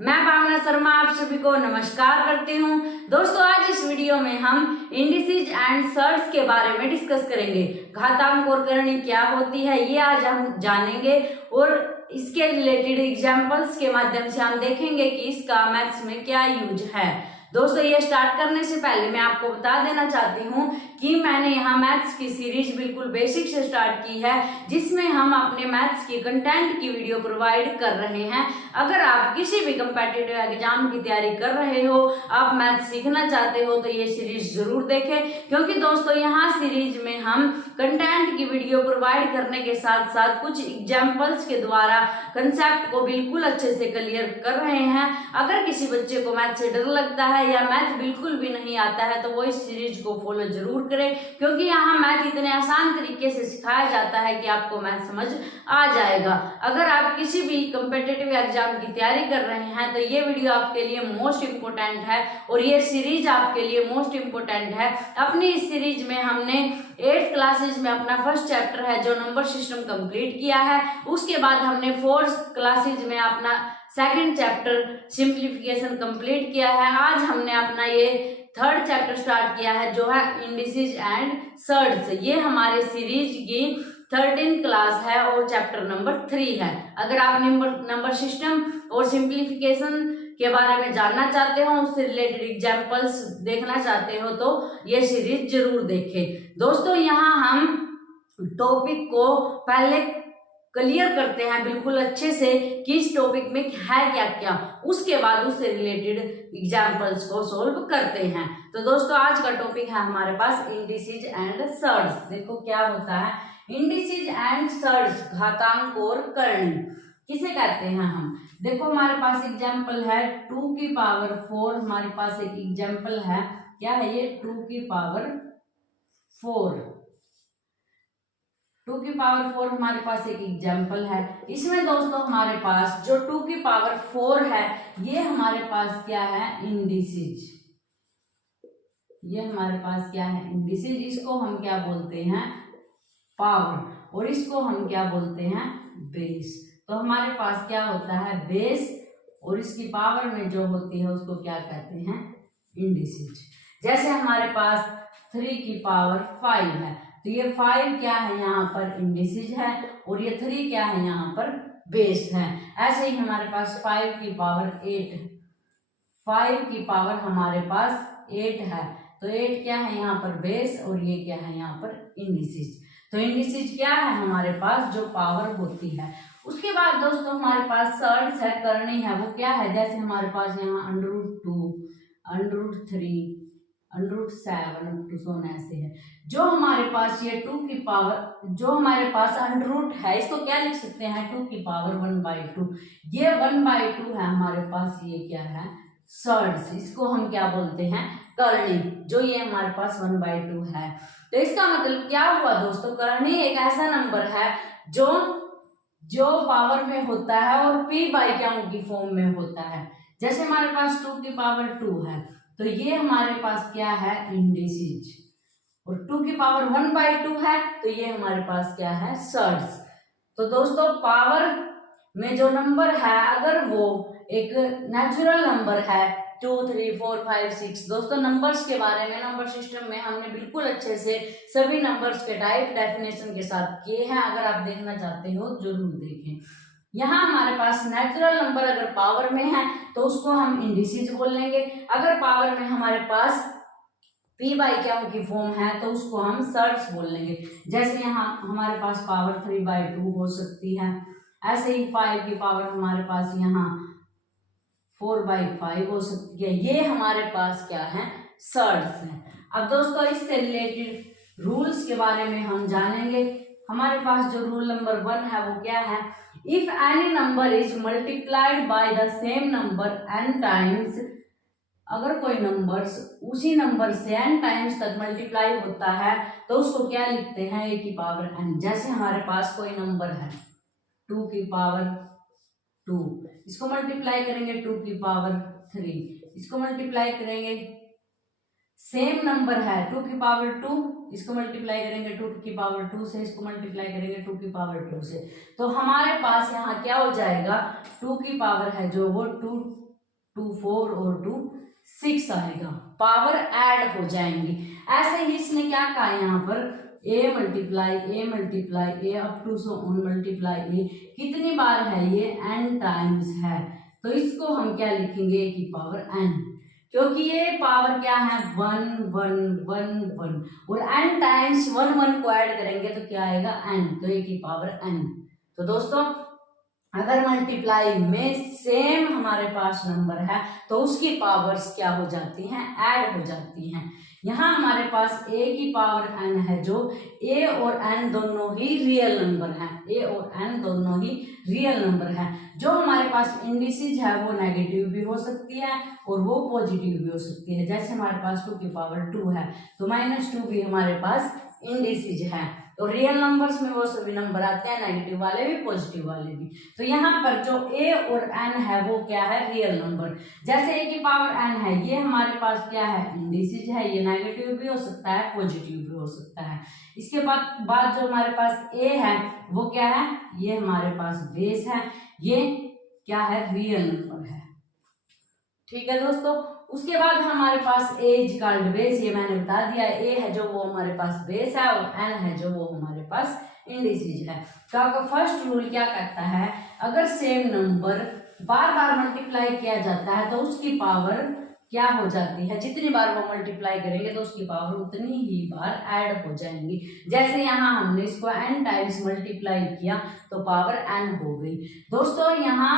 मैं भावना शर्मा आप सभी को नमस्कार करती हूँ। दोस्तों, आज इस वीडियो में हम इंडिसेज एंड सर्ट्स के बारे में डिस्कस करेंगे। घातांक और करणी क्या होती है ये आज हम जानेंगे और इसके रिलेटेड एग्जाम्पल्स के माध्यम से हम देखेंगे कि इसका मैथ्स में क्या यूज है। दोस्तों, ये स्टार्ट करने से पहले मैं आपको बता देना चाहती हूँ कि मैंने यहाँ मैथ्स की सीरीज बिल्कुल बेसिक से स्टार्ट की है, जिसमें हम अपने मैथ्स के कंटेंट की वीडियो प्रोवाइड कर रहे हैं। अगर आप किसी भी कम्पिटिटिव एग्जाम की तैयारी कर रहे हो, आप मैथ्स सीखना चाहते हो, तो ये सीरीज जरूर देखें, क्योंकि दोस्तों यहाँ सीरीज में हम कंटेंट की वीडियो प्रोवाइड करने के साथ साथ कुछ एग्जाम्पल्स के द्वारा कंसेप्ट को बिल्कुल अच्छे से क्लियर कर रहे हैं। अगर किसी बच्चे को मैथ से डर लगता है या मैथ बिल्कुल भी नहीं आता है, तो वो इस सीरीज को फॉलो जरूर करें, क्योंकि यहाँ मैथ इतने आसान तरीके से सिखाया जाता है कि आपको मैथ समझ आ जाएगा। अगर आप किसी भी कम्पिटिटिव एग्जाम की तैयारी कर रहे हैं, तो ये वीडियो आपके लिए मोस्ट इम्पोर्टेंट है और ये सीरीज आपके लिए मोस्ट इम्पोर्टेंट है। अपनी इस सीरीज में हमने 8th क्लासेज में अपना फर्स्ट चैप्टर है जो नंबर सिस्टम कंप्लीट किया है। उसके बाद हमने 4th क्लासेज में अपना सेकंड चैप्टर सिंप्लीफिकेशन कंप्लीट किया है। आज हमने अपना ये 3rd चैप्टर स्टार्ट किया है जो है इंडिसेज एंड सर्ट्स। ये हमारे सीरीज की 13th क्लास है और चैप्टर नंबर 3 है। अगर आप नंबर सिस्टम और सिंप्लीफिकेशन के बारे में जानना चाहते हो, उससे रिलेटेड एग्जाम्पल्स देखना चाहते हो, तो ये सीरीज जरूर देखें। दोस्तों, यहाँ हम टॉपिक को पहले क्लियर करते हैं बिल्कुल अच्छे से कि इस टॉपिक में है क्या क्या, उसके बाद उससे रिलेटेड एग्जाम्पल्स को सॉल्व करते हैं। तो दोस्तों, आज का टॉपिक है हमारे पास इंडिसेज एंड सर्ट्स। देखो क्या होता है इंडिसेज एंड सर्ट्स, घातांक और करणी किसे कहते हैं हम। देखो हमारे पास एग्जाम्पल है 2 की पावर 4। हमारे पास एक एग्जाम्पल है, क्या है ये 2 की पावर 4। 2 की पावर 4 हमारे पास एक एग्जाम्पल है। इसमें दोस्तों हमारे पास जो 2 की पावर 4 है, ये हमारे पास क्या है इंडिसेज। ये हमारे पास क्या है इंडिसेज। इसको हम क्या बोलते हैं पावर, और इसको हम क्या बोलते हैं बेस। तो हमारे पास क्या होता है बेस, और इसकी पावर में जो होती है उसको क्या कहते हैं इंडिसेज। जैसे हमारे पास 3 की पावर 5 है, तो ये 5 क्या है यहाँ पर इंडिसेज है, और ये 3 क्या है यहाँ पर बेस है। ऐसे ही हमारे पास 5 की पावर 8, 5 की पावर हमारे पास 8 है, तो 8 क्या है यहाँ पर बेस, और ये क्या है यहाँ पर इंडिसेज। तो इंडिसेज क्या है हमारे पास जो पावर होती है। उसके बाद दोस्तों हमारे पास सर्ट्स है, करणी है। वो क्या है, जैसे हमारे पास यहाँ √2, √3, √7 सोन ऐसे है। जो हमारे पास ये 2 की पावर, जो हमारे पास √ है, इसको क्या लिख सकते हैं 2 की पावर 1/2। ये 1/2 है हमारे पास, ये क्या है सर्ट्स। इसको हम क्या बोलते हैं करणी, जो ये हमारे पास 1/2 है। तो इसका मतलब क्या हुआ दोस्तों, करणी एक ऐसा नंबर है जो पावर में होता है और p/q की फॉर्म में होता है। जैसे हमारे पास 2 की पावर 2 है, तो ये हमारे पास क्या है इंडिसेज, और 2 की पावर 1/2 है, तो ये हमारे पास क्या है सर्ट्स। तो दोस्तों पावर में जो नंबर है, अगर वो एक नेचुरल नंबर है 2, 3, 4, 5, 6। दोस्तों नंबर्स के बारे में नंबर सिस्टम में हमने बिल्कुल अच्छे से सभी नंबर्स के टाइप डेफिनेशन के साथ किए हैं। अगर आप देखना चाहते हो जरूर देखें। यहाँ हमारे पास नेचुरल नंबर अगर पावर में है तो उसको हम इंडिसेज बोल लेंगे। अगर पावर में हमारे पास p/q की फॉर्म है तो उसको हम सर्ट्स बोल लेंगे। जैसे यहाँ हमारे पास पावर 3/2 हो सकती है, ऐसे ही 5 की पावर हमारे पास यहाँ 4/5 हो सकती है। ये हमारे पास क्या है सर्ट्स है। अब दोस्तों इससे रिलेटेड रूल्स के बारे में हम जानेंगे। हमारे पास जो रूल नंबर 1 है वो क्या है, if any number is multiplied by the same number n times. अगर कोई नंबर उसी नंबर से n टाइम्स तक मल्टीप्लाई होता है तो उसको क्या लिखते हैं a की पावर n। जैसे हमारे पास कोई नंबर है 2 की पावर 2, इसको मल्टीप्लाई करेंगे 2 की पावर 3, इसको मल्टीप्लाई करेंगे सेम नंबर है 2 की पावर 2, इसको मल्टीप्लाई करेंगे 2 की पावर 2 से, इसको मल्टीप्लाई करेंगे 2 की पावर 2 से। तो हमारे पास यहाँ क्या हो जाएगा 2 की पावर है जो वो 2 2 4 और 2 6 आएगा, पावर ऐड हो जाएंगी। ऐसे ही इसने क्या कहा यहाँ पर a multiply a up to so on multiply a, कितनी बार है ये n टाइम्स है, तो इसको हम क्या लिखेंगे a की पावर n, क्योंकि ये पावर क्या है 1 1 1 1 और n टाइम्स 1 1 को ऐड करेंगे तो क्या आएगा n, तो a की पावर n। तो दोस्तों अगर मल्टीप्लाई में सेम हमारे पास नंबर है तो उसकी पावर्स क्या हो जाती हैं, ऐड हो जाती हैं। यहाँ हमारे पास a की पावर n है, जो a और n दोनों ही रियल नंबर हैं, a और n दोनों ही रियल नंबर हैं। जो हमारे पास इंडिसेज है वो नेगेटिव भी हो सकती है और वो पॉजिटिव भी हो सकती है। जैसे हमारे पास 2 की पावर 2 है तो -2 भी हमारे पास इंडिसेज है। तो रियल नंबर्स में वो सभी नंबर आते हैं, नेगेटिव वाले भी पॉजिटिव वाले भी। तो यहाँ पर जो a और n है वो क्या है, रियल नंबर। जैसे a की पावर n है, ये हमारे पास क्या है, इंडिसेज है, ये नेगेटिव भी हो सकता है, पॉजिटिव भी हो सकता है। इसके बाद जो हमारे पास a है वो क्या है, ये हमारे पास बेस है, ये क्या है, रियल नंबर है। ठीक है दोस्तों, उसके बाद हमारे पास a इज कॉल्ड बेस, ये मैंने बता दिया, a है जो वो हमारे पास बेस है और n है जो वो हमारे पास इंडिसेज है। तो आपका फर्स्ट रूल क्या कहता है, अगर सेम नंबर बार बार मल्टीप्लाई किया जाता है तो उसकी पावर क्या हो जाती है, जितनी बार वो मल्टीप्लाई करेंगे तो उसकी पावर उतनी ही बार ऐड हो जाएंगी। जैसे यहाँ हमने इसको n टाइम्स मल्टीप्लाई किया तो पावर n हो गई। दोस्तों यहाँ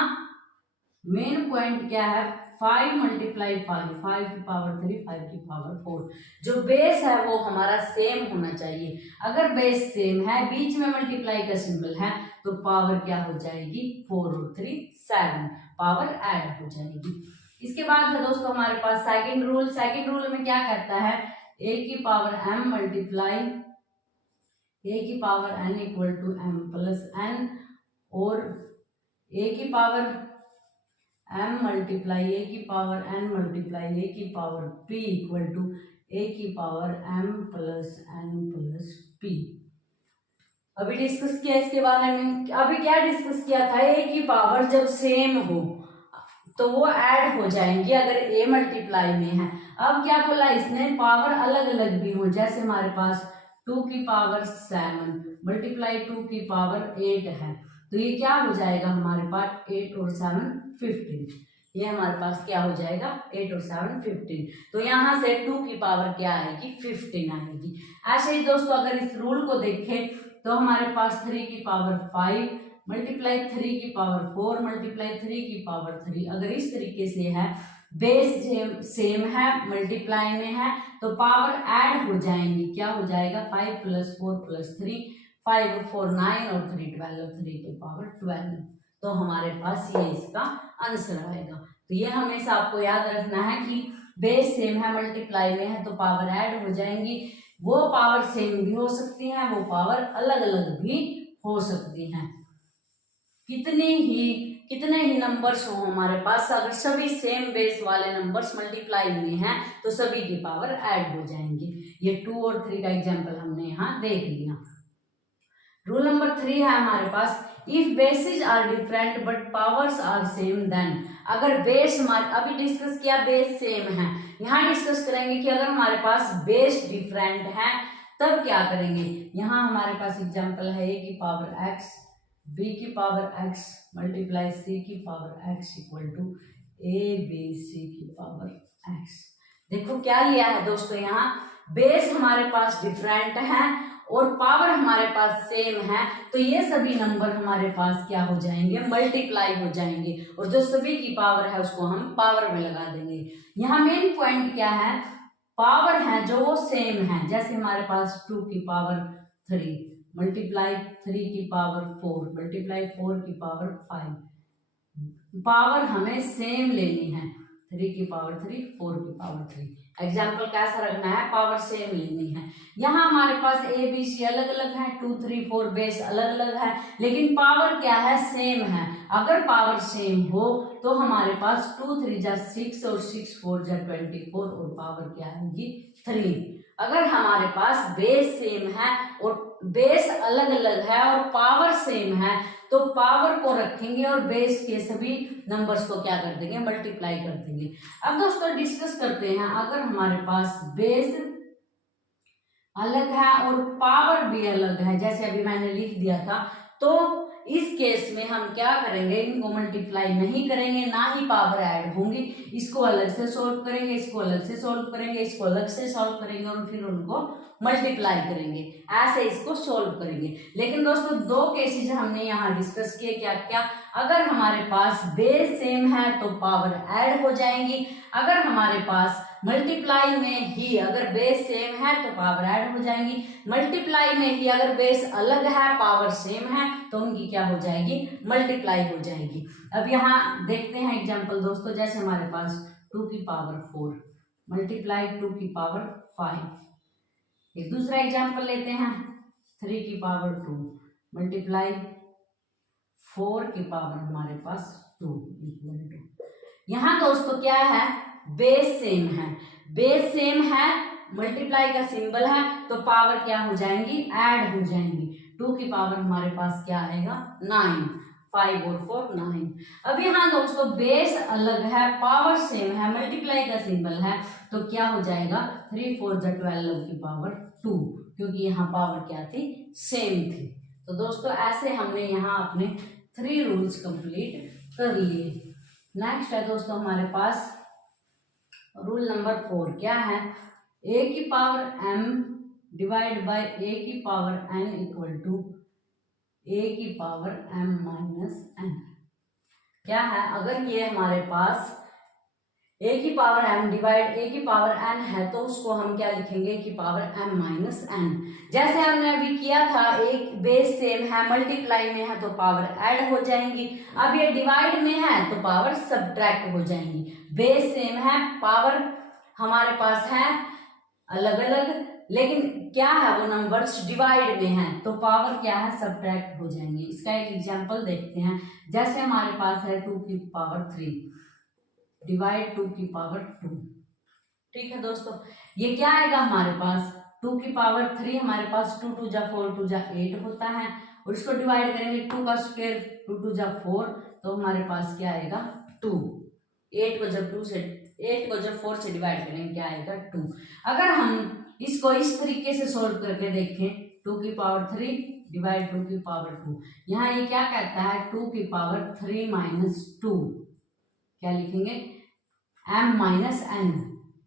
मेन पॉइंट क्या है, 5 मल्टीप्लाई 5, 5 की पावर 3, 5 की पावर 4। जो बेस है वो हमारा सेम होना चाहिए। अगर बेस सेम है, बीच में मल्टीप्लाई का सिंबल है, तो पावर क्या हो जाएगी, 4 और 3 7, पावर ऐड हो जाएगी। इसके बाद है दोस्तों हमारे पास सेकंड रूल। सेकंड रूल में क्या कहता है, a की पावर m मल्टीप्लाई a की power n equal to m plus n, और a की पावर m मल्टीप्लाई a की पावर n मल्टीप्लाई a की power p equal to a की power m plus n plus p। अभी discuss किया इसके बारे में, अभी क्या डिस्कस किया था, a की पावर जब सेम हो तो वो ऐड हो जाएंगी अगर a मल्टीप्लाई में है। अब क्या बोला इसने, पावर अलग अलग भी हो, जैसे हमारे पास 2 की पावर 7 मल्टीप्लाई 2 की पावर 8 है, तो ये क्या हो जाएगा हमारे पास 8 और 7 15, ये हमारे पास क्या हो जाएगा 8 और 7 15। तो यहाँ से 2 की पावर क्या आएगी, 15 आएगी। ऐसे ही दोस्तों अगर इस रूल को देखें तो हमारे पास 3 की पावर 5 मल्टीप्लाई 3 की पावर 4 मल्टीप्लाई 3 की पावर 3, अगर इस तरीके से है, बेस सेम है, मल्टीप्लाई में है, तो पावर ऐड हो जाएंगी। क्या हो जाएगा 5 प्लस 4 प्लस 3, 5 4 9 और 3 12, 3 की पावर 12। तो हमारे पास ये इसका आंसर आएगा। तो ये हमेशा आपको याद रखना है कि बेस सेम है, मल्टीप्लाई में है, तो पावर ऐड हो जाएंगी। वो पावर सेम भी हो सकती है, वो पावर अलग अलग भी हो सकती हैं। कितने ही नंबर्स हो हमारे पास, अगर सभी सेम बेस वाले नंबर्स मल्टीप्लाई में हैं तो सभी की पावर ऐड हो जाएंगी। ये 2 और 3 का एग्जांपल हमने यहाँ देख लिया। रूल नंबर 3 है हमारे पास, if basis are different but powers are same then, अगर बेस हमारे, अभी डिस्कस किया बेस सेम है, यहाँ डिस्कस करेंगे कि अगर हमारे पास बेस डिफरेंट है तब क्या करेंगे। यहाँ हमारे पास एग्जांपल है a की पावर x, b की पावर x मल्टीप्लाई c की power x equal to a b c की पावर x। देखो क्या लिया है दोस्तों, यहाँ बेस हमारे पास डिफरेंट है और पावर हमारे पास सेम है, तो ये सभी नंबर हमारे पास क्या हो जाएंगे, मल्टीप्लाई हो जाएंगे, और जो सभी की पावर है उसको हम पावर में लगा देंगे। यहाँ मेन पॉइंट क्या है, पावर है जो वो सेम है। जैसे हमारे पास 2 की पावर 3 मल्टीप्लाई 3 की पावर 4 मल्टीप्लाई 4 की पावर 5, पावर हमें सेम लेनी है, 3 की पावर 3 4 की पावर 3। एग्जाम्पल कैसा रखना है, पावर सेम लेनी है। यहाँ हमारे पास ए बी सी अलग अलग है, 2 3 4 बेस अलग अलग है, लेकिन पावर क्या है, सेम है। अगर पावर सेम हो तो हमारे पास 2 3 जा 6 और 6 4 जा 24 और पावर क्या आएगी 3। अगर हमारे पास बेस सेम है और बेस अलग अलग है और पावर सेम है तो पावर को रखेंगे और बेस के सभी नंबर्स को क्या कर देंगे, मल्टीप्लाई कर देंगे। अब दोस्तों डिस्कस करते हैं, अगर हमारे पास बेस अलग है और पावर भी अलग है, जैसे अभी मैंने लिख दिया था, तो इस केस में हम क्या करेंगे, इनको मल्टीप्लाई नहीं करेंगे, ना ही पावर ऐड होंगी। इसको अलग से सॉल्व करेंगे, इसको अलग से सॉल्व करेंगे, इसको अलग से सॉल्व करेंगे और फिर उनको मल्टीप्लाई करेंगे, ऐसे इसको सॉल्व करेंगे। लेकिन दोस्तों दो केसेस हमने यहाँ डिस्कस किए, क्या क्या, अगर हमारे पास बेस सेम है तो पावर ऐड हो जाएंगी, अगर हमारे पास मल्टीप्लाई में ही अगर बेस सेम है तो पावर ऐड हो जाएंगी, मल्टीप्लाई में ही अगर बेस अलग है पावर सेम है तो उनकी क्या हो जाएगी, मल्टीप्लाई हो जाएगी। अब यहाँ देखते हैं एग्जांपल दोस्तों, जैसे हमारे पास 2 की पावर 4 मल्टीप्लाई 2 की पावर 5। एक दूसरा एग्जांपल लेते हैं, 3 की पावर 2 मल्टीप्लाई 4 की पावर हमारे पास 2 इक्वल टू, यहाँ दोस्तों क्या है, बेस सेम है, बेस सेम है, मल्टीप्लाई का सिंबल है, तो पावर क्या हो जाएंगी, ऐड हो जाएंगी। 2 की पावर हमारे पास क्या आएगा, 9, 5 और 4 9। अब यहाँ दोस्तों बेस अलग है, पावर सेम है, मल्टीप्लाई का सिंबल है, तो क्या हो जाएगा, 3 4 12 की पावर 2, क्योंकि यहाँ पावर क्या थी, सेम थी। तो दोस्तों ऐसे हमने यहाँ अपने 3 रूल्स कंप्लीट कर लिए। नेक्स्ट है दोस्तों हमारे पास रूल नंबर 4, क्या है, a की power m divide by a की power n equal to a की पावर m माइनस n। क्या है, अगर ये हमारे पास a की पावर m डिवाइड a की पावर n है तो उसको हम क्या लिखेंगे, a की पावर m माइनस n। जैसे हमने अभी किया था, एक बेस सेम है, मल्टीप्लाई में है तो पावर ऐड हो जाएंगी, अब ये डिवाइड में है तो पावर सब्ट्रैक्ट हो जाएंगी। बेस सेम है, पावर हमारे पास है अलग अलग, लेकिन क्या है, वो नंबर्स डिवाइड में है तो पावर क्या है, सब्ट्रैक्ट हो जाएंगे। इसका एक एग्जांपल देखते हैं, जैसे हमारे पास है 2 की पावर 3 डिवाइड 2 की पावर 2। ठीक है दोस्तों, ये क्या आएगा हमारे पास, 2 की पावर 3 हमारे पास 2 2 जा 4 2 जा 8 होता है, और इसको डिवाइड करेंगे 2 का स्क्वायर 2 2 जा 4, तो हमारे पास क्या आएगा 2। 8 को जब 4 से डिवाइड करेंगे क्या आएगा 2। अगर हम इसको इस तरीके से सोल्व करके देखें, 2 की पावर 3 डिवाइड 2 की पावर 2, यहाँ ये क्या कहता है, 2 की पावर 3 माइनस 2, क्या लिखेंगे, m minus n,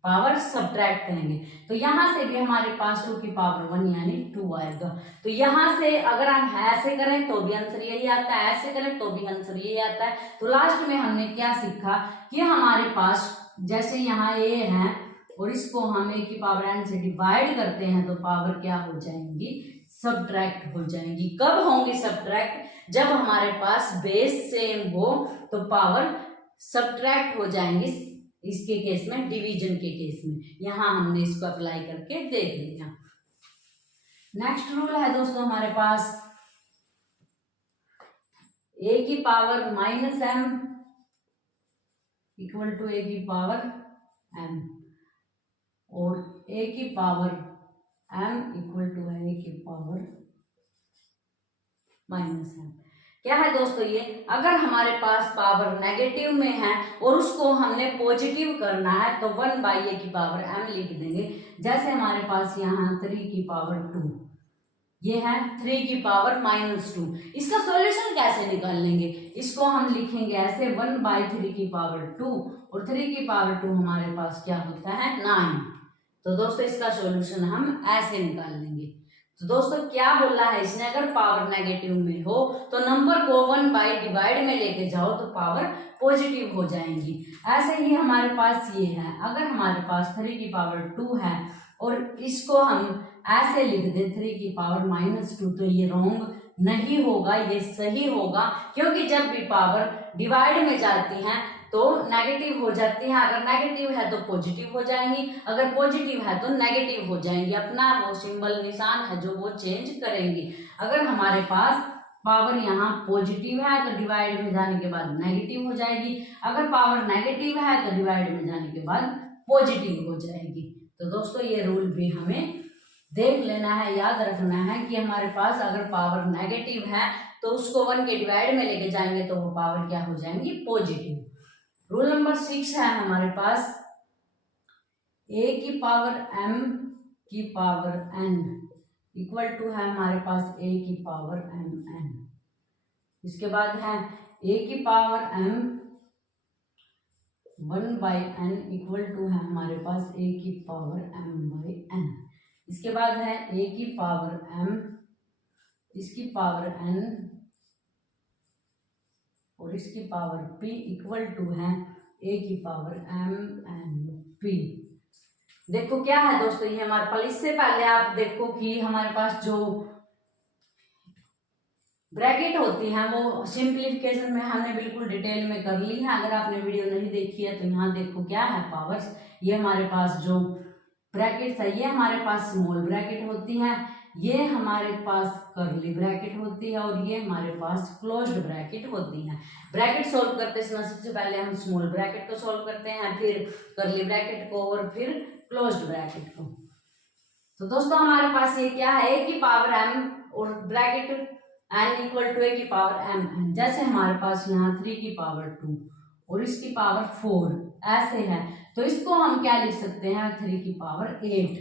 power subtract करेंगे, तो यहाँ से भी हमारे पास 2 की पावर 1 यानी 2 आएगा। तो यहाँ से अगर हम ऐसे करें तो भी आंसर यही आता है, ऐसे करें तो भी आंसर यही आता है। तो लास्ट में हमने क्या सीखा कि हमारे पास जैसे यहाँ a है और इसको हम a की पावर n से डिवाइड करते हैं तो पावर क्या हो जाएंगी, सब्ट्रैक्ट हो जाएंगी। कब होंगी सब्ट्रैक्ट, जब हमारे पास बेस सेम हो तो पावर सब्ट्रैक्ट हो जाएंगी, इसके केस में, डिवीजन के केस में। यहाँ हमने इसको अप्लाई करके देख लिया। नेक्स्ट रूल है दोस्तों हमारे पास, a की power minus m equal to a की पावर m, और a की पावर m इक्वल टू है a की पावर माइनस m। क्या है दोस्तों ये, अगर हमारे पास पावर नेगेटिव में है और उसको हमने पॉजिटिव करना है तो 1 बाई a की पावर m लिख देंगे। जैसे हमारे पास यहाँ 3 की पावर 2, ये है 3 की पावर माइनस 2। इसका सॉल्यूशन कैसे निकाल लेंगे, इसको हम लिखेंगे ऐसे 1 बाई 3 की पावर 2, और 3 की पावर 2 हमारे पास क्या होता है 9। तो दोस्तों इसका सॉल्यूशन हम ऐसे निकाल लेंगे। तो दोस्तों क्या बोला है इसने, अगर पावर नेगेटिव में हो तो नंबर को 1 बाई डिवाइड में लेके जाओ तो पावर पॉजिटिव हो जाएंगी। ऐसे ही हमारे पास ये है, अगर हमारे पास 3 की पावर 2 है और इसको हम ऐसे लिख दे 3 की पावर माइनस 2, तो ये रॉन्ग नहीं होगा, ये सही होगा, क्योंकि जब भी पावर डिवाइड में जाती हैं तो नेगेटिव हो जाती है। अगर नेगेटिव है तो पॉजिटिव हो जाएंगी, अगर पॉजिटिव है तो नेगेटिव हो जाएंगी। अपना वो सिंबल निशान है जो वो चेंज करेंगी। अगर हमारे पास पावर यहाँ पॉजिटिव है तो डिवाइड में जाने के बाद नेगेटिव हो जाएगी, अगर पावर नेगेटिव है तो डिवाइड में जाने के बाद पॉजिटिव हो जाएगी। तो दोस्तों ये रूल भी हमें देख लेना है, याद रखना है कि हमारे पास अगर पावर नेगेटिव है तो उसको 1 के डिवाइड में लेके जाएंगे तो वो पावर क्या हो जाएंगी, पॉजिटिव। रूल नंबर 6 है हमारे पास a की पावर m की पावर n इक्वल टू है हमारे पास a की पावर mn। इसके बाद है a की power m 1/n equal to है हमारे पास a की पावर m/n। इसके बाद है a की पावर m, इसकी पावर n और इसकी पावर p इक्वल टू है a की पावर m/n/p। देखो क्या है दोस्तों, ये हमारे पास, इससे पहले आप देखो कि हमारे पास जो ब्रैकेट होती है वो सिंप्लीफिकेशन में हमने बिल्कुल डिटेल में कर ली है। अगर आपने वीडियो नहीं देखी है तो यहाँ देखो क्या है पावर्स। ये हमारे पास जो ब्रैकेट है ये हमारे पास स्मॉल ब्रैकेट होती है, ये हमारे पास कर्ली ब्रैकेट होती है और ये हमारे पास क्लोज्ड ब्रैकेट होती है। ब्रैकेट सोल्व करते समय सबसे पहले हम स्मॉल ब्रैकेट को सोल्व करते हैं, फिर कर्ली ब्रैकेट को और फिर क्लोज्ड ब्रैकेट को। तो दोस्तों हमारे पास ये क्या है, a की पावर m और bracket n equal to a की पावर m। जैसे हमारे पास यहाँ 3 की पावर 2 और इसकी पावर 4 ऐसे है, तो इसको हम क्या लिख सकते हैं, 3 की पावर 8,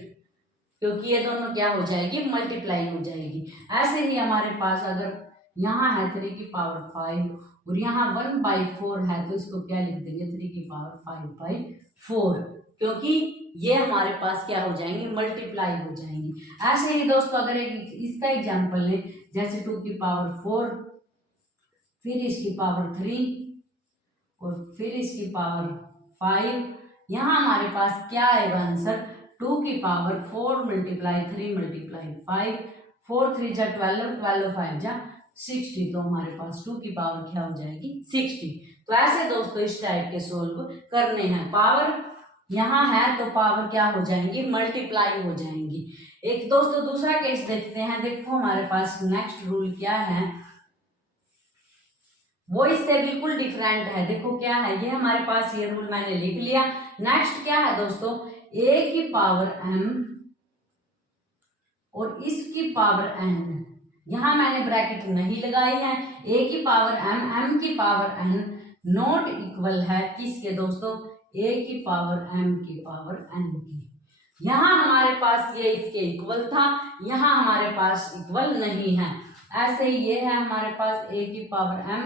क्योंकि ये दोनों क्या हो जाएगी, मल्टीप्लाई हो जाएगी। ऐसे ही हमारे पास अगर यहाँ है 3 की पावर 5 और यहाँ 1/4 है, तो इसको क्या लिख देंगे, 3 की पावर 5/4, क्योंकि ये हमारे पास क्या हो जाएंगी, मल्टीप्लाई हो जाएंगी। ऐसे ही दोस्तों अगर एक इसका एग्जांपल लें, जैसे 2 की पावर 4, फिर इसकी पावर 3 और फिर इसकी पावर 5, यहाँ हमारे पास क्या आएगा आंसर, 2 की पावर 4 मल्टीप्लाई 3 मल्टीप्लाई 5, 4 3 जा 12, 12 5 जा 60, तो हमारे पास 2 की पावर क्या हो जाएगी, 60। तो ऐसे दोस्तों इस टाइप के सोल्व करने हैं। पावर यहाँ है तो पावर क्या हो जाएंगी, मल्टीप्लाई हो जाएंगी। एक दोस्तों दूसरा केस देखते हैं। देखो हमारे पास नेक्स्ट रूल क्या है, वो इससे बिल्कुल डिफरेंट है। देखो क्या है, ये हमारे पास ये रूल मैंने लिख लिया। नेक्स्ट क्या है दोस्तों, a की पावर m और इसकी पावर n, यहाँ मैंने ब्रैकेट नहीं लगाई है, a की पावर m, m की पावर n नॉट इक्वल है किसके दोस्तों, a की पावर m की पावर n की। यहाँ हमारे पास ये इसके इक्वल था, यहाँ हमारे पास इक्वल नहीं है। ऐसे ही ये है हमारे पास a की पावर m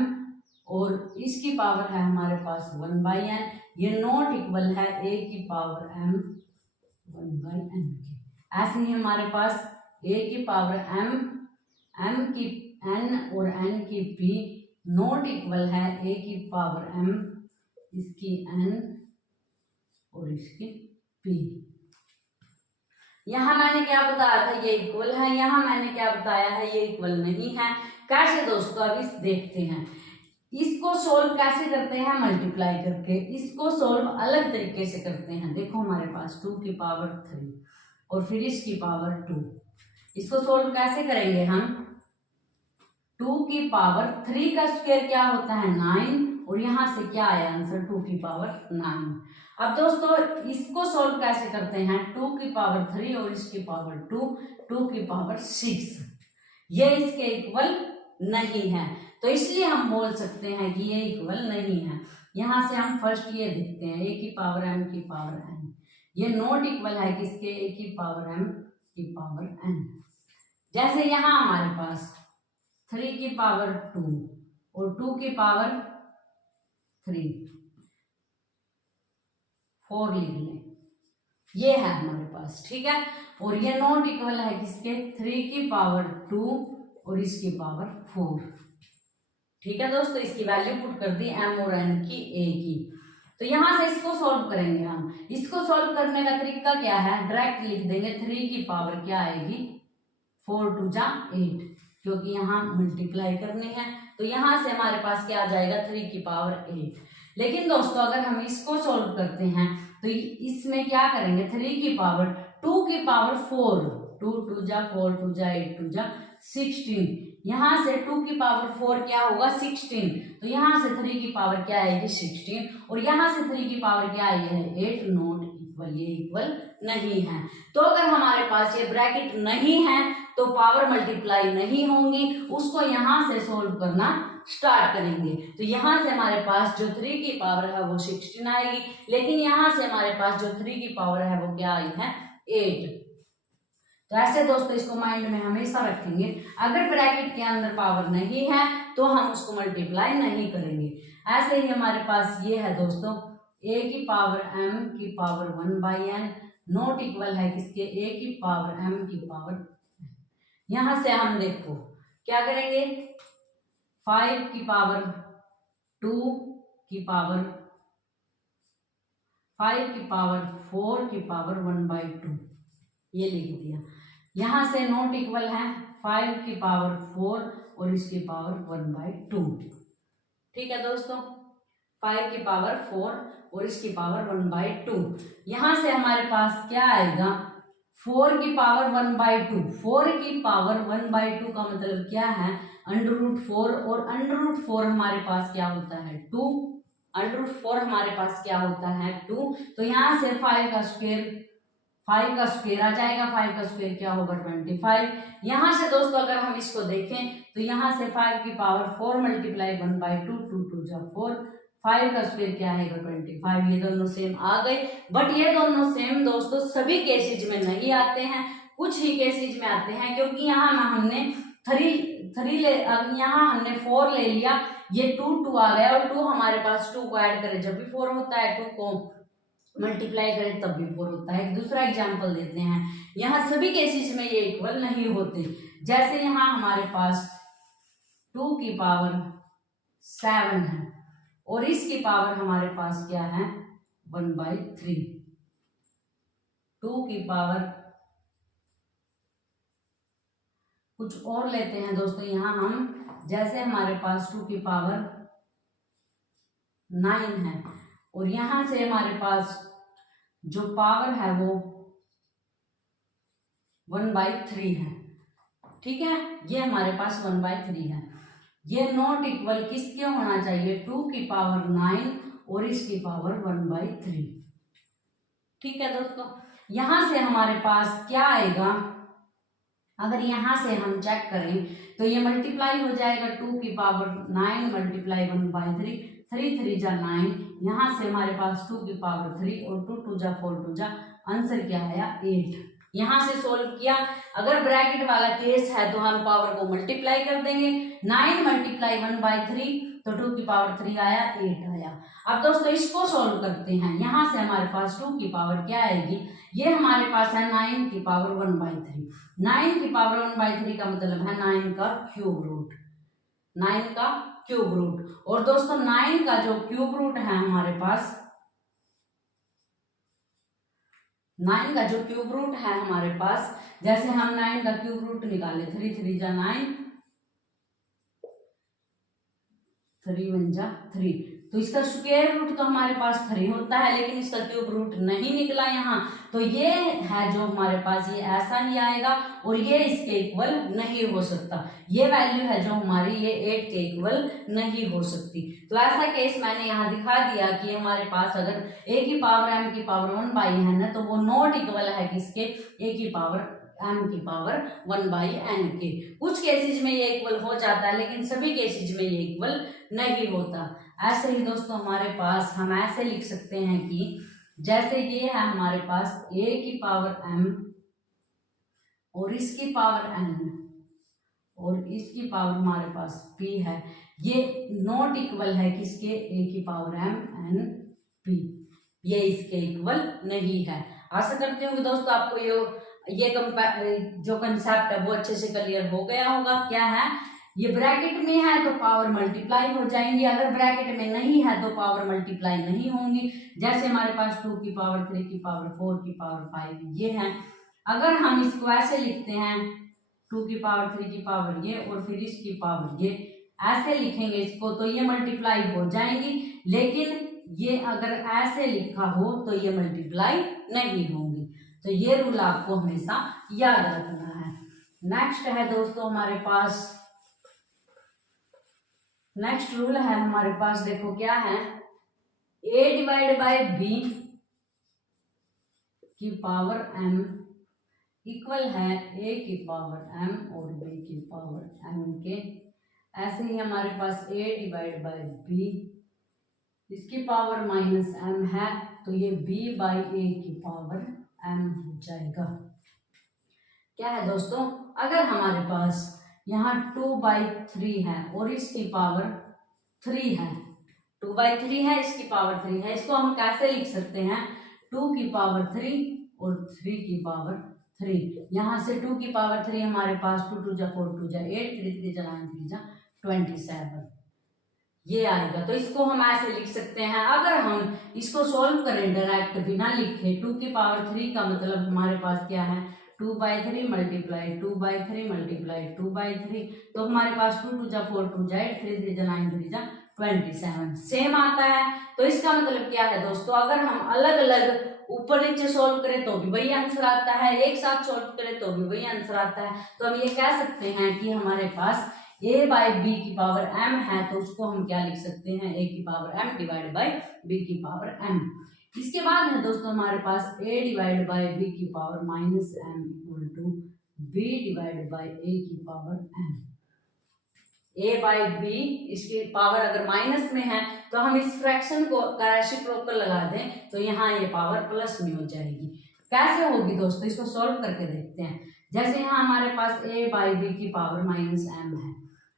और इसकी पावर है हमारे पास 1/n, ये नॉट इक्वल है a की पावर m 1/n की। ऐसे ही हमारे पास a की पावर m, m की n और n की p नॉट इक्वल है a की पावर m, इसकी n और इसकी p। यहाँ मैंने क्या बताया था, ये इक्वल है, यहाँ मैंने क्या बताया है, ये इक्वल नहीं है। कैसे दोस्तों, अब इस देखते हैं, इसको सोल्व कैसे करते हैं, मल्टीप्लाई करके। इसको सोल्व अलग तरीके से करते हैं। देखो हमारे पास 2 की पावर 3 और फिर इसकी पावर 2, इसको सोल्व कैसे करेंगे हम, 2 की पावर 3 का स्क्वायर क्या होता है 9 और यहाँ से क्या आया आंसर 2 की पावर 9। अब दोस्तों इसको सोल्व कैसे करते हैं, 2 की पावर 3 और इसकी पावर 2, 2 की पावर 6, ये इसके इक्वल नहीं है, तो इसलिए हम बोल सकते हैं कि ये इक्वल नहीं है। यहाँ से हम फर्स्ट ये देखते हैं, a की पावर m की पावर n, ये नॉट इक्वल है किसके, a की पावर m की पावर n। जैसे यहाँ हमारे पास 3 की पावर 2 और 2 की पावर 3, 4 लिख लें, ये है हमारे पास, ठीक है। और ये नॉट इक्वल है किसके, 3 की पावर 2 और इसकी पावर 4, ठीक है दोस्तों। इसकी वैल्यू पुट कर दी m और n की, a की। तो यहाँ से इसको सॉल्व करेंगे हम। इसको सॉल्व करने का तरीका क्या है, डायरेक्ट लिख देंगे 3 की पावर क्या आएगी 4 2 जा 8, क्योंकि यहाँ मल्टीप्लाई करनी है, तो यहाँ से हमारे पास क्या आ जाएगा 3 की पावर 8। लेकिन दोस्तों अगर हम इसको सॉल्व करते हैं तो इसमें क्या करेंगे, 3 की पावर 2 की पावर 4, 2 2 जा 4 2 जा 8 2 जा 16, यहाँ से 2 की पावर 4 क्या होगा 16, तो यहाँ से 3 की पावर क्या आएगी 16 और यहाँ से 3 की पावर क्या आई है 8, नॉट इक्वल, ये इक्वल नहीं है। तो अगर हमारे पास ये ब्रैकेट नहीं है तो पावर मल्टीप्लाई नहीं होंगी, उसको यहाँ से सोल्व करना स्टार्ट करेंगे। तो यहाँ से हमारे पास जो 3 की पावर है वो 16 आएगी, लेकिन यहाँ से हमारे पास जो 3 की पावर है वो क्या आई है 8। तो ऐसे दोस्तों इसको माइंड में हमेशा रखेंगे, अगर ब्रैकेट के अंदर पावर नहीं है तो हम उसको मल्टीप्लाई नहीं करेंगे। ऐसे ही हमारे पास ये है दोस्तों a की पावर m की पावर 1/n नॉट इक्वल है किसके a की पावर m की पावर। यहां से हम देखो क्या करेंगे, 5 की पावर 2 की पावर 5 की पावर 4 की पावर 1/2 ये लिख दिया। यहां से नॉट इक्वल है 5 की पावर 4 और इसकी पावर 1/2। ठीक है दोस्तों, 5 की पावर 4 और इसकी पावर 1/2। यहां से हमारे पास क्या आएगा 4 की पावर 1/2। 4 की पावर 1/2 का मतलब क्या है √4, और √4 हमारे पास क्या होता है 2। √4 हमारे पास क्या होता है 2। तो यहाँ से 5 का स्क्वायर आ जाएगा। 5 का स्क्वायर क्या होगा 25। यहाँ से दोस्तों अगर हम इसको देखें तो यहाँ से 5 की पावर 4 मल्टीप्लाई 1/2, 2 2 जा 4, 5 का स्क्वायर क्या आएगा 25। ये दोनों सेम आ गए, बट ये दोनों सेम दोस्तों सभी केसेज में नहीं आते हैं, कुछ ही केसेज में आते हैं, क्योंकि यहाँ हमने 4 ले लिया, ये 2 आ गया, और 2 हमारे पास 2 को ऐड करें जब भी 4 होता है, 2 को मल्टीप्लाई करें तब भी 4 होता है। एक दूसरा एग्जाम्पल देते हैं, यहाँ सभी केसेस में ये इक्वल नहीं होते। जैसे यहाँ हमारे पास 2 की पावर 7 है और इसकी पावर हमारे पास क्या है 1/3। 2 की पावर कुछ और लेते हैं दोस्तों, यहाँ हम जैसे हमारे पास 2 की पावर 9 है और यहां से हमारे पास जो पावर है वो 1/3 है। ठीक है, ये हमारे पास 1/3 है। ये नॉट इक्वल किसके होना चाहिए 2 की पावर 9 और इसकी पावर 1/3। ठीक है दोस्तों, यहां से हमारे पास क्या आएगा, अगर यहां से हम चेक करें तो ये मल्टीप्लाई हो जाएगा 2 की पावर 9 मल्टीप्लाई 1/3, 3 3 जा 9, यहाँ से हमारे पास 2 की पावर 3 और 2 2 जा 4 2 जा, आंसर क्या आया 8। यहाँ से सोल्व किया। अगर ब्रैकेट वाला केस है तो हम पावर को मल्टीप्लाई कर देंगे, 9 मल्टीप्लाई 1/3 तो 2 की पावर 3 आया 8 आया। अब दोस्तों इसको सोल्व करते हैं, यहाँ से हमारे पास 2 की पावर क्या आएगी, ये हमारे पास है 9 की पावर 1/3। 9 की पावर 1/3 का मतलब है 9 का क्यूब रूट, 9 का क्यूब रूट। और दोस्तों 9 का जो क्यूब रूट है हमारे पास, 9 का जो क्यूब रूट है हमारे पास, जैसे हम 9 का क्यूब रूट निकाले 3 3 जा 9, 3 1 जा 3, तो इसका स्क्वायर रूट तो हमारे पास 3 होता है, लेकिन इसका क्यूब रूट नहीं निकला यहाँ, तो ये है जो हमारे पास ये ऐसा ही आएगा और ये इसके इक्वल नहीं हो सकता। ये वैल्यू है जो हमारी ये 8 के इक्वल नहीं हो सकती। तो ऐसा केस मैंने यहाँ दिखा दिया कि हमारे पास अगर a की पावर m की पावर 1/n है तो वो नॉट इक्वल है किसके a की पावर m की पावर 1/n के। कुछ केसेज में ये इक्वल हो जाता है, लेकिन सभी केसेज में ये इक्वल नहीं होता। ऐसे ही दोस्तों हमारे पास हम ऐसे लिख सकते हैं कि जैसे ये है हमारे पास a की पावर m और इसकी पावर n और इसकी पावर हमारे पास p है, ये नॉट इक्वल है किसके a की पावर m n p, ये इसके इक्वल नहीं है। आशा करती हूँ कि दोस्तों आपको ये जो कंसेप्ट है वो अच्छे से क्लियर हो गया होगा। क्या है, ये ब्रैकेट में है तो पावर मल्टीप्लाई हो जाएंगी, अगर ब्रैकेट में नहीं है तो पावर मल्टीप्लाई नहीं होंगी। जैसे हमारे पास 2 की पावर 3 की पावर 4 की पावर 5 ये है, अगर हम इसको ऐसे लिखते हैं 2 की पावर 3 की पावर ये और फिर इसकी पावर ये, ऐसे लिखेंगे इसको तो ये मल्टीप्लाई हो जाएंगी, लेकिन ये अगर ऐसे लिखा हो तो ये मल्टीप्लाई नहीं होंगी। तो ये रूल आपको हमेशा याद रखना है। नेक्स्ट है दोस्तों हमारे पास, नेक्स्ट रूल है हमारे पास, देखो क्या है, a डिवाइड बाय b की पावर m इक्वल है a की पावर m और b की पावर m के। ऐसे ही हमारे पास a डिवाइड बाई b, इसकी पावर माइनस m है, तो ये b बाई a की पावर m हो जाएगा। क्या है दोस्तों, अगर हमारे पास यहाँ 2/3 है और इसकी पावर 3 है, 2/3 है, इसकी पावर 3 है, इसको हम कैसे लिख सकते हैं, 2 की पावर 3 और 3 की पावर 3। यहाँ से 2 की पावर 3 हमारे पास 2 2 जा 4 2 जा 8 3 3 जा 9 3 जा 27, ये आएगा। तो इसको हम ऐसे लिख सकते हैं। अगर हम इसको सॉल्व करें डायरेक्ट बिना लिखे, 2 की पावर 3 का मतलब हमारे पास क्या है, 2/3 मल्टीप्लाई 2/3 मल्टीप्लाई 2/3, तो हमारे पास 2 2 जा 4 2 जा 8 3 3 जा 9 3 जा 27 सेम आता है। तो इसका मतलब क्या है दोस्तों, अगर हम अलग अलग ऊपर नीचे सोल्व करें तो भी वही आंसर आता है, एक साथ सोल्व करें तो भी वही आंसर आता है। तो हम ये कह सकते हैं कि हमारे पास a बाई बी की पावर m है, तो उसको हम क्या लिख सकते हैं, a की power m divide by b की पावर m। इसके बाद है दोस्तों हमारे पास a डिवाइड बाई b की power minus m equal to b divide by a की power m। a by b, इसकी पावर अगर माइनस में है तो हम इस फ्रैक्शन को रेसिप्रोकल लगा दें तो यहाँ ये पावर प्लस में हो जाएगी। कैसे होगी दोस्तों, इसको सॉल्व करके देखते हैं। जैसे यहाँ हमारे पास a बाई b की पावर माइनस m है,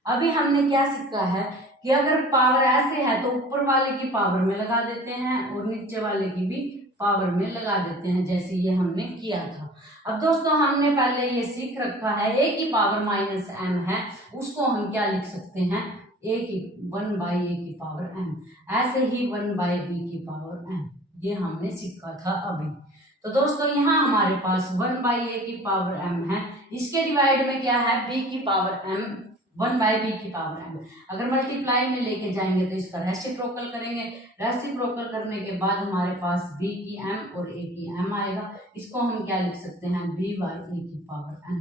अभी हमने क्या सीखा है कि अगर पावर ऐसे है तो ऊपर वाले की पावर में लगा देते हैं और नीचे वाले की भी पावर में लगा देते हैं, जैसे ये हमने किया था। अब दोस्तों हमने पहले ये सीख रखा है a की पावर माइनस m है, उसको हम क्या लिख सकते हैं, a की 1/a की पावर m, ऐसे ही 1/b की पावर m, ये हमने सीखा था अभी। तो दोस्तों यहाँ हमारे पास 1/a की पावर m है, इसके डिवाइड में क्या है, b की पावर m, 1/b की पावर m। अगर मल्टीप्लाई में लेके जाएंगे तो इसका रेसिप्रोकल करेंगे, रेसिप्रोकल करने के बाद हमारे पास b की m और a की m आएगा, इसको हम क्या लिख सकते हैं, b बाई a की पावर m,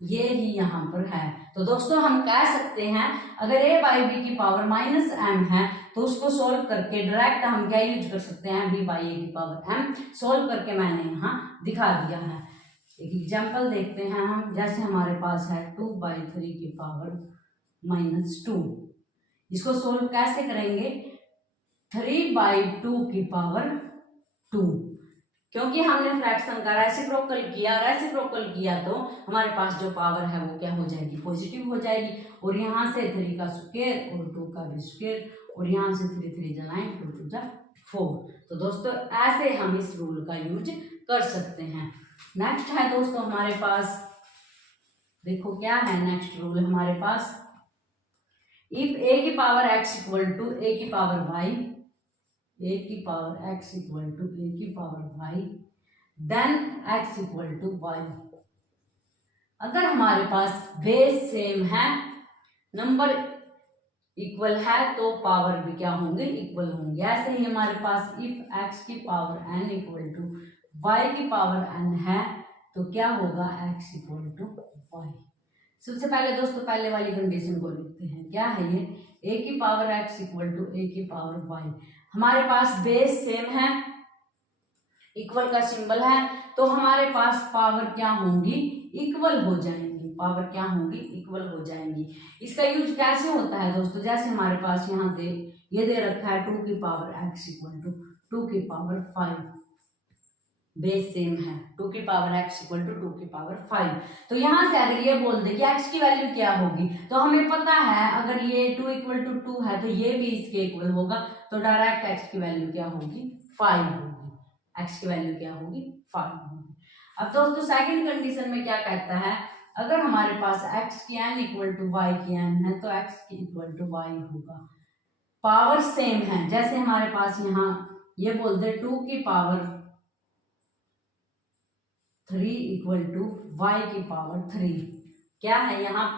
ये ही यहाँ पर है। तो दोस्तों हम कह सकते हैं अगर a बाई b की पावर माइनस m है तो उसको सोल्व करके डायरेक्ट हम क्या यूज कर सकते हैं, b बाई a की पावर m सोल्व करके मैंने यहाँ दिखा दिया है। एक एग्जाम्पल देखते हैं हम, जैसे हमारे पास है 2/3 की पावर माइनस 2, इसको सोल्व कैसे करेंगे, 3/2 की पावर 2, क्योंकि हमने फ्रैक्शन का रेसिप्रोकल किया तो हमारे पास जो पावर है वो क्या हो जाएगी, पॉजिटिव हो जाएगी। और यहाँ से 3 का स्क्वायर और 2 का भी स्क्वायर, और यहाँ से 3 3 जा 9 2 2 जा 4। तो दोस्तों ऐसे हम इस रूल का यूज कर सकते हैं। नेक्स्ट है दोस्तों हमारे पास, देखो क्या है नेक्स्ट रूल हमारे पास, इफ a की power x equal to a की पावर y, a की power x equal to a की power y, then x equal to y। अगर हमारे पास बेस सेम है, नंबर इक्वल है, तो पावर भी क्या होंगे, इक्वल होंगे। ऐसे ही हमारे पास इफ x की power n equal to y की पावर n है तो क्या होगा, x इक्वल टू y। सबसे पहले दोस्तों पहले वाली कंडीशन को लिखते हैं, क्या है ये, a की power x equal to a की पावर y। हमारे पास बेस सेम है, इक्वल का सिंबल है, तो हमारे पास पावर क्या होंगी, इक्वल हो जाएंगी, पावर क्या होंगी, इक्वल हो जाएंगी। इसका यूज कैसे होता है दोस्तों, जैसे हमारे पास यहाँ ये दे रखा है 2 की पावर x इक्वल टू 2 की पावर 5, बेस सेम है, 2 की पावर x इक्वल टू 2 की पावर 5। तो यहाँ से अगर ये बोल दे कि x की वैल्यू क्या होगी, तो हमें पता है अगर ये 2 इक्वल टू 2 है तो ये भी इसके इक्वल होगा, तो डायरेक्ट x की वैल्यू क्या होगी, 5 होगी, x की वैल्यू क्या होगी, 5 होगी। अब दोस्तों सेकंड कंडीशन में क्या कहता है, अगर हमारे पास x की n इक्वल टू y की n है तो x की इक्वल टू y होगा, पावर सेम है। जैसे हमारे पास यहाँ ये बोलते 2 की पावर 3 इक्वल टू y की पावर 3, क्या है यहाँ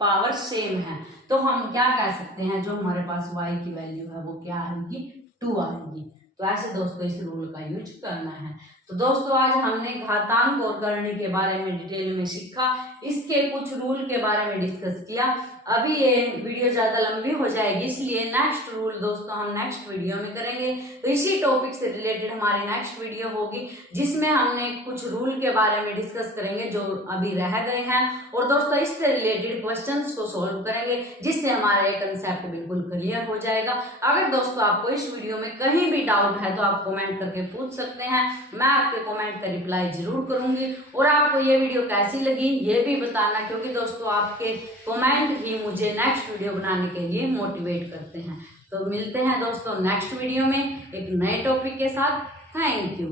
पावर सेम है, तो हम क्या कह सकते हैं, जो हमारे पास y की वैल्यू है वो क्या आएगी, 2 आएगी। तो ऐसे दोस्तों इस रूल का यूज करना है। तो दोस्तों आज हमने घातांक और करनी के बारे में डिटेल में सीखा, इसके कुछ रूल के बारे में डिस्कस किया। अभी ये वीडियो ज्यादा लंबी हो जाएगी, इसलिए नेक्स्ट रूल दोस्तों हम नेक्स्ट वीडियो में करेंगे। तो इसी टॉपिक से रिलेटेड हमारी नेक्स्ट वीडियो होगी, जिसमें हमने कुछ रूल के बारे में डिस्कस करेंगे जो अभी रह गए हैं, और दोस्तों इससे रिलेटेड क्वेश्चंस को सॉल्व करेंगे, जिससे हमारा ये कंसेप्ट बिल्कुल क्लियर हो जाएगा। अगर दोस्तों आपको इस वीडियो में कहीं भी डाउट है तो आप कमेंट करके पूछ सकते हैं, मैं आपके कमेंट का रिप्लाई जरूर करूंगी। और आपको ये वीडियो कैसी लगी ये भी बताना, क्योंकि दोस्तों आपके कमेंट ही मुझे नेक्स्ट वीडियो बनाने के लिए मोटिवेट करते हैं। तो मिलते हैं दोस्तों नेक्स्ट वीडियो में एक नए टॉपिक के साथ। Thank you.